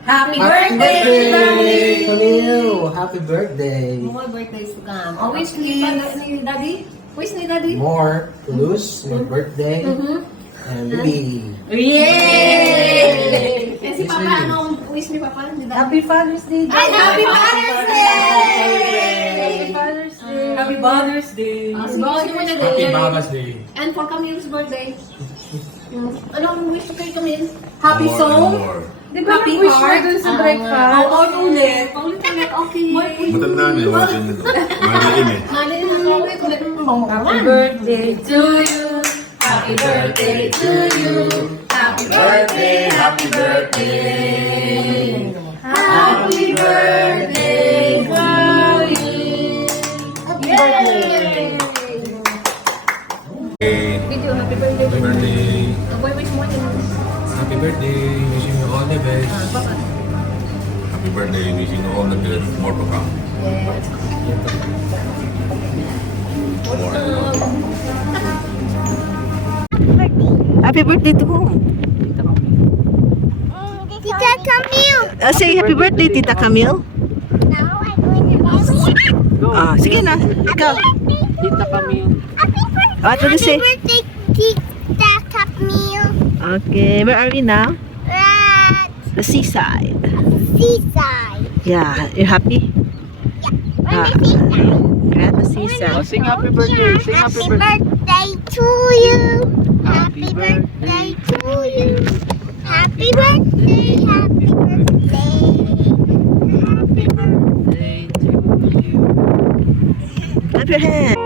Happy birthday! Camille! Happy birthday! More birthdays to come. Oh, wish ni Daddy? Wish ni Daddy? More to lose your birthday and baby. Yay! Eh si Papa, ano wish ni Papa? Happy Father's Day! Ay, Happy Father's Day! Happy Father's Day! Happy Father's Day! Si Bossy mo na Happy din. Baba's Day! And for Camille's birthday? Anong wish ko kay Camille? Happy soul? Di ba Happy nag-wish mo heart? dun sa breakfast? Ulit. Paulit-ulit, okay. Matanda na yun. Malilim eh. Mali na ulit-ulit. Happy birthday to you! Happy birthday to you. Happy birthday, happy birthday. Happy birthday to you. Yay! Video, happy birthday. Happy birthday! Boy, wish mo yun. Happy birthday! Wishing you all the best! Papa. Happy birthday. Wishing you all the best. More to come. Yes. More. Happy birthday to whom? Tita Camille. Say happy birthday, Tita Camille. Now I'm going to Sige na. Ikaw. Tita Camille! What will you say? birthday, Tita Camille. Okay, where are we now? At The seaside. seaside. Yeah, you happy? We're the seaside. We're at the seaside. Sing happy birthday! Sing Happy birthday to you. Happy birthday to you. Happy birthday, happy birthday. Happy birthday. Clap your hands.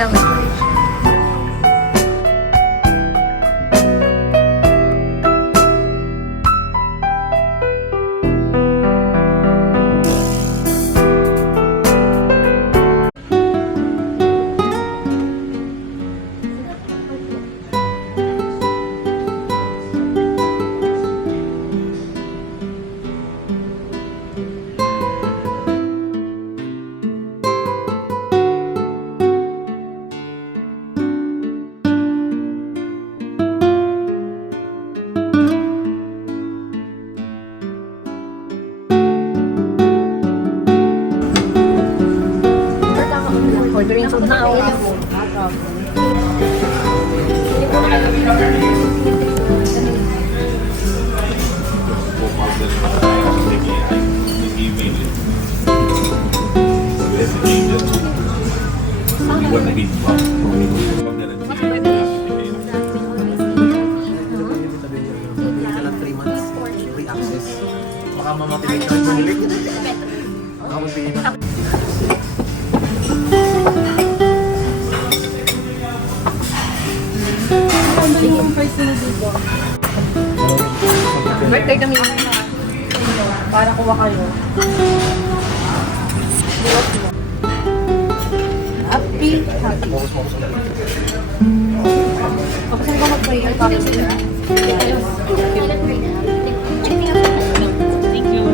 celebration. Ordering food na ako. Isa lang 3 months. Free access. Baka mamotivate ka rin bumili. Baka magbili na. Birthday kami. Para kuha kayo. Happy. Ako saan ka mag-pray? Ay, para sila. Thank you.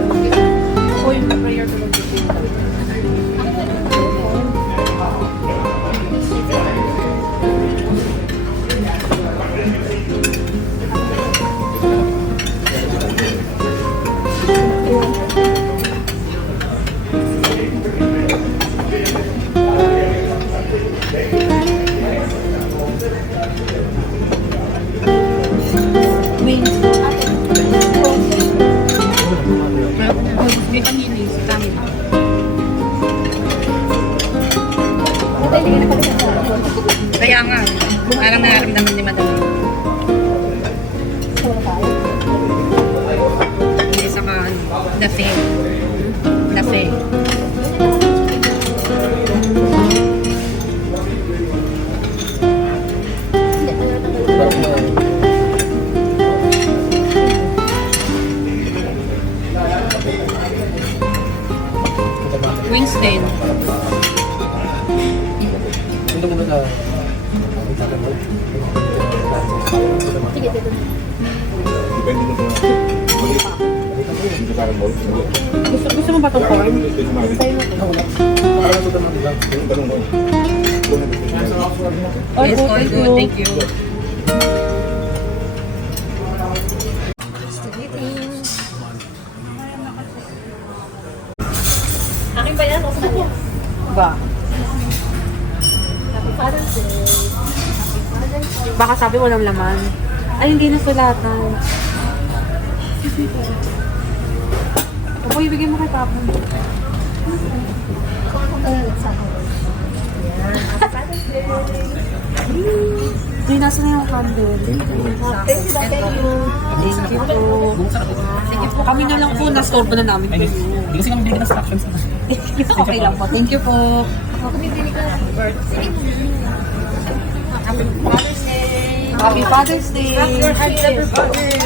Ako yung prayer ko lang. May paninis kami. Kaya nga, parang nararamdaman ni Madam. Hindi sa mga dafe. Dafe. Wings din. Ito muna na. Gusto mo ba itong corn? Yes, all good. Thank you. Akin ba yan? O sa kanya? Ba? Happy Father's Day. Baka sabi walang laman. Ay, hindi na sulatan. Opo, ibigay mo kay Papa. Hindi, nasa na yung candle. Thank you po. Kami na lang po, na-store na namin. Hindi kasi kami bigyan ng instructions. Okay lang po. Thank you po. Happy Father's Day. Happy Father's Day.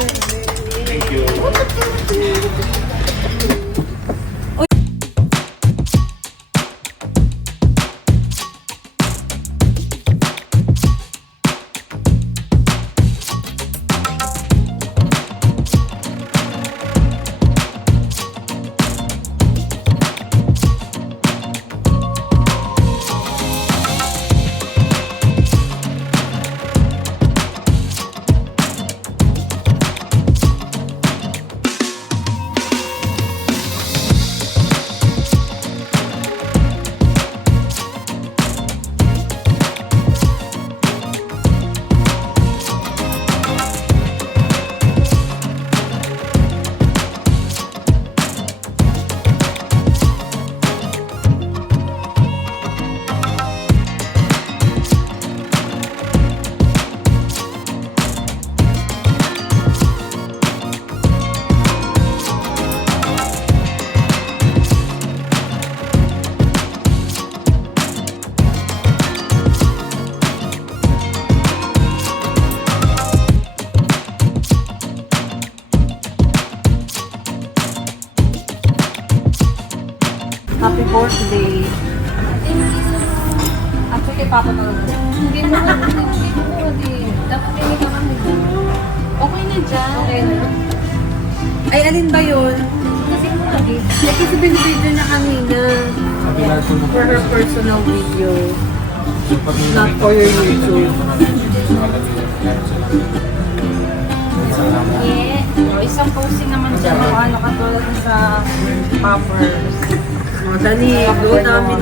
Happy birthday. Actually, kay Papa talaga. Hindi mo dapat hindi ka lang nito. Okay na dyan. Okay na. Ay, alin ba yun? Kasi mo lagi. Eh, kasi binibidyo niya kanina. Sabi lahat po For her personal video. pag Not for your YouTube. Yeah. Isang posting naman siya kung ano katulad sa poppers. O, dali. Go namin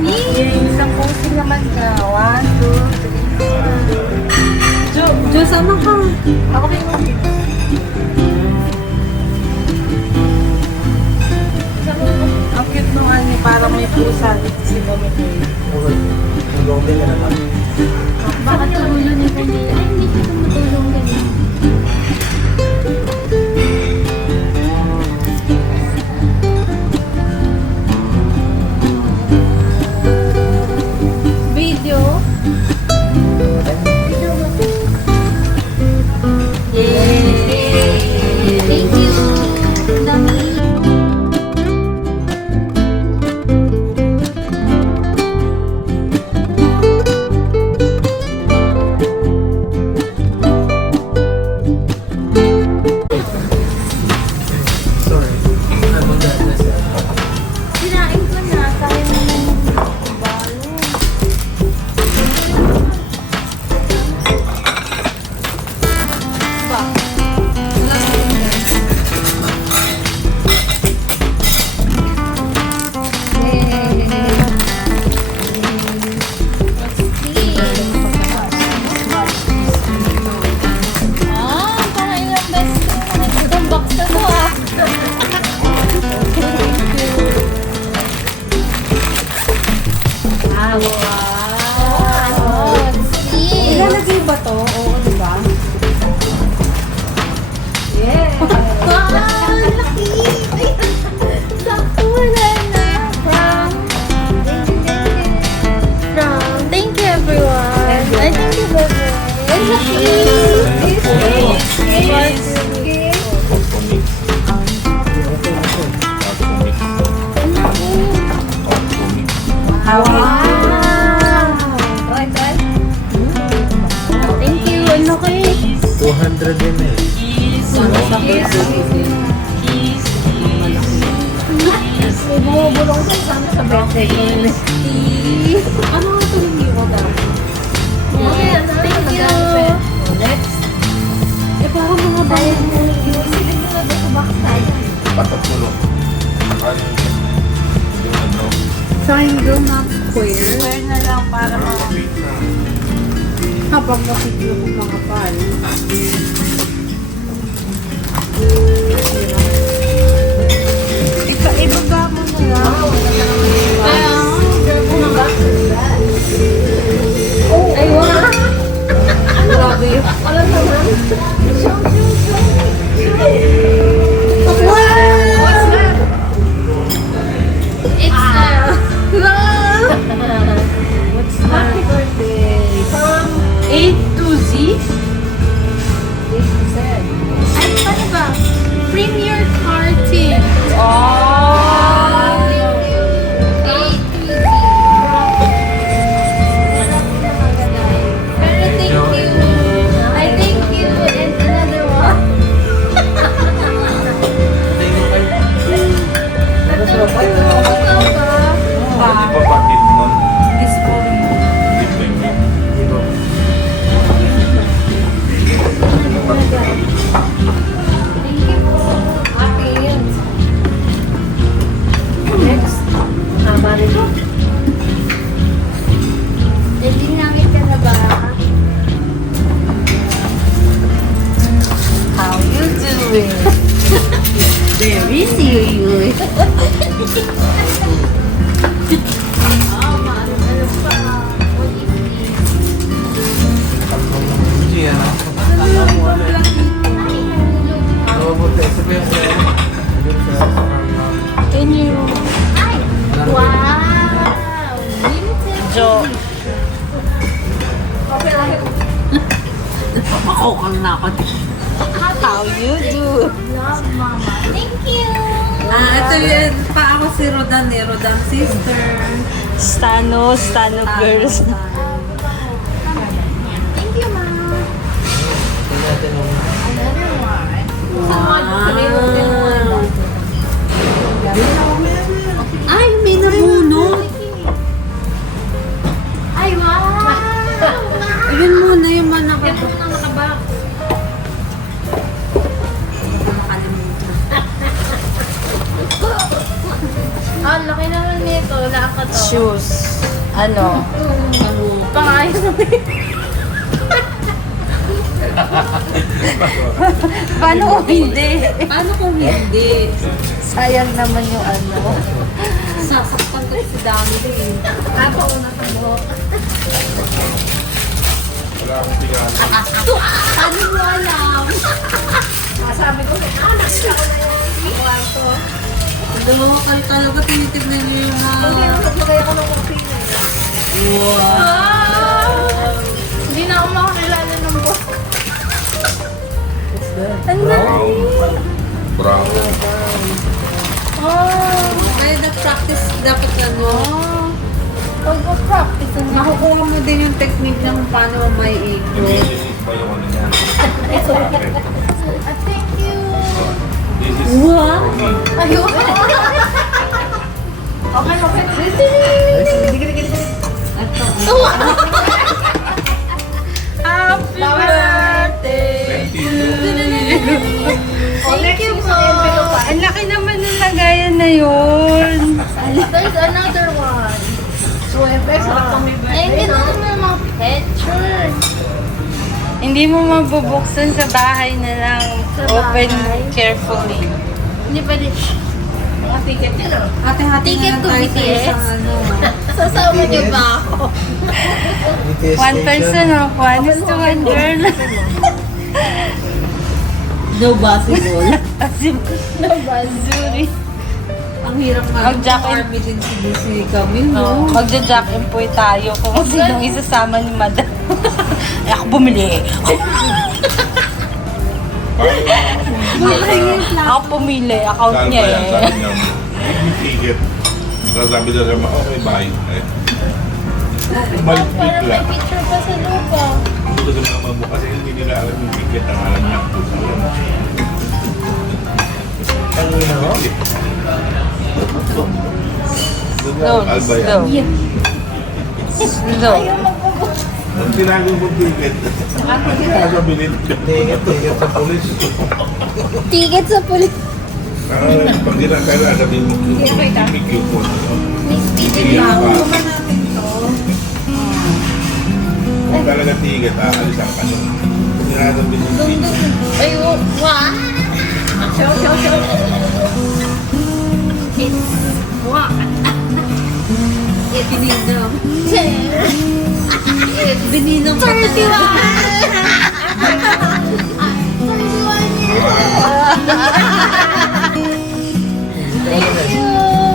isang posting naman ka. 1, 2, 3. Jo, sama ka. Ako rin mo. Ang cute nung ano, parang may pusa dito si Mami Koy. Baka tulong niya kanina. Ay, hindi ko matulong ganyan. Video. Yay! Thank you. Dami. Sorry. Ano na? Sinain ko na. Kaya naman yung balo. Ba? Wala sa tingin. Ah, parang ilang beses ko nakikita ang box na to ah. Ah, wow. See? Ilalagay ba to? Oo, di ba? Wow, laki! Ay, sakto wala na. Thank you everyone. I thank you everyone. Ay, laki! Wow! Thank you. Ang laki. 200 ml. Bumubulong sa sana sa birthday ko. Ano nga ito hindi ko dapat? Yes, thank you. Next. Eh, parang mga bayan mo. Sige mo na sa box tayo. Patapulong. Ano yun? Triangle, not square. Square na lang para Habang nakikita ko mga pal. Ibaba mo na lang. Kaya, girl ko ng box. Ay, wow. Grabe. Alam naman. Wow! What's that? It's What's that? Happy birthday. From A to Z? ay, paano ba? Premier Carton. Oh! Pero thank you. I thank you. And another one. Ikaw ba? Di ba patid mo? This for you. Di ba yun? Thank you po. Happy yun. Next. Tama rin po. Ginamit ka na ba? How you doing? Very serious. Oh, ano pa? What is this? Hindi yan ah. Oo, buti. Sabi yung Can you? Ay! Wow! Limited. Jo. Okay lang. Ako kang nakot. How you do? Love, Mama. Thank you! Ito yun. Pa ako si Rodan eh. Rodan sister. Stano girls. Thank you, ma. Tingnan natin yung Ay, may nabunot. Ay, wow! Ayun muna yung manakabak. Ito na nakabak. Ah, laki naman nito. Laka to. Shoes. Ano? Pangayon naman. Paano kung hindi? Paano kung hindi? Sayang naman yung ano. Sasaktan ko si Dami eh. Ako una sa buhok. Wala akong tingnan. Paano mo alam? Sabi ko, nasa ko na yung kwarto. Dalawa kayo talaga tinitignan niyo yung mga... Hindi, naglagay ako ng kurtina. Wow! Hindi na ako makakilala ng buhok. Brown. Brown. Oh! Kaya na-practice dapat ano. Pag-practice na. Makukuha mo din yung technique ng paano may ikot. This pa yung ano niya. Thank you! This is Wow! for me. Ayun! Okay, okay. Happy birthday! Thank you. Thank you po! Ang laki naman ng lagayan na yun. There's another one. Thank you naman mga picture. Hindi mo mabubuksan sa bahay na lang. Sa Open bahay. carefully. Hindi pwede. Mga ticket yun o. Ate-hati Ticket na to lang tayo sa BTS. isang ano. Sasama niyo ba ako? BTS One station. person o, one is to one girl. No possible. Kasi, Zuri. Ang hirap nga. Mag-jack in. Army din si Camille, No, no? magja-jack and poy tayo kung sinong isasama ni Madam. Eh, ako bumili. Ako pumili. Account Saan niya ba yan? eh. Sabi niya, may ticket. Tapos sabi niya naman, okay, bye. Eh. Balik Parang bigla. may picture pa sa lupa. Hindi ko naman mabukas kasi hindi nila alam yung ticket. Ang alam niya kung saan. Ang ina mo? Slow, Alba yan. slow. Slow. Ang tinago mo ticket. Sasabihin. Ticket sa polis. Ticket sa pulis. Pag dinakala, sabihin mo, may coupon. May ticket Iyan lang. pa. Kung talaga ticket, aalisan ka nun. Sinasabihin mo ticket. Ay, wow! Show, show, show. It's what? It's Bininang. It's Bininang 31. Thank you.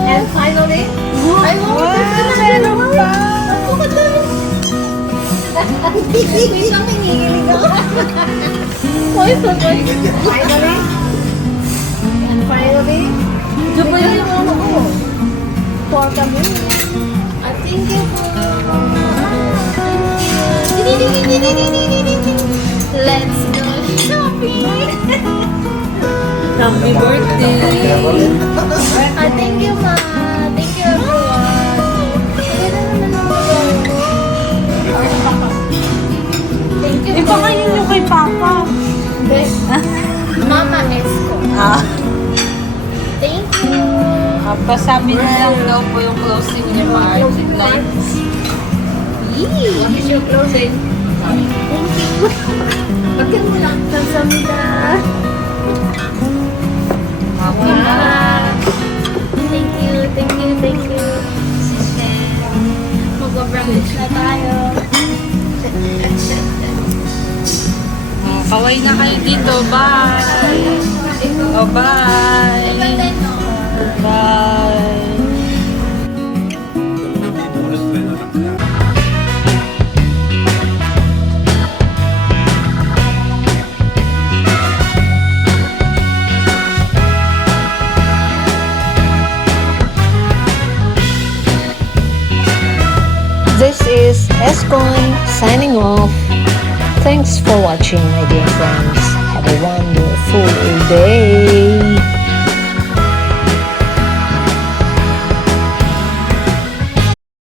And finally, I want Meron pa. Wait lang, nanginginig ako. Hoy, sabay. Finally. And finally. Sabay yung ano ko. For kami. Thank you po. Let's go shopping. Happy birthday. Thank you, ma. Thank you, everyone. Thank you. Ipakainin nyo kay Papa. Mama Esco. Thank you. Pasabi na lang daw po yung closing remarks. Like, What is your closing? Thank you. Bagyan mo lang. Kamsahamnida. happy Wow. Thank you, thank you, thank you. Mag-brunch na tayo. Kaway na kayo dito. Bye. Oh, bye. Bye. This is Escoin signing off. Thanks for watching, my dear friends. Have a wonderful day.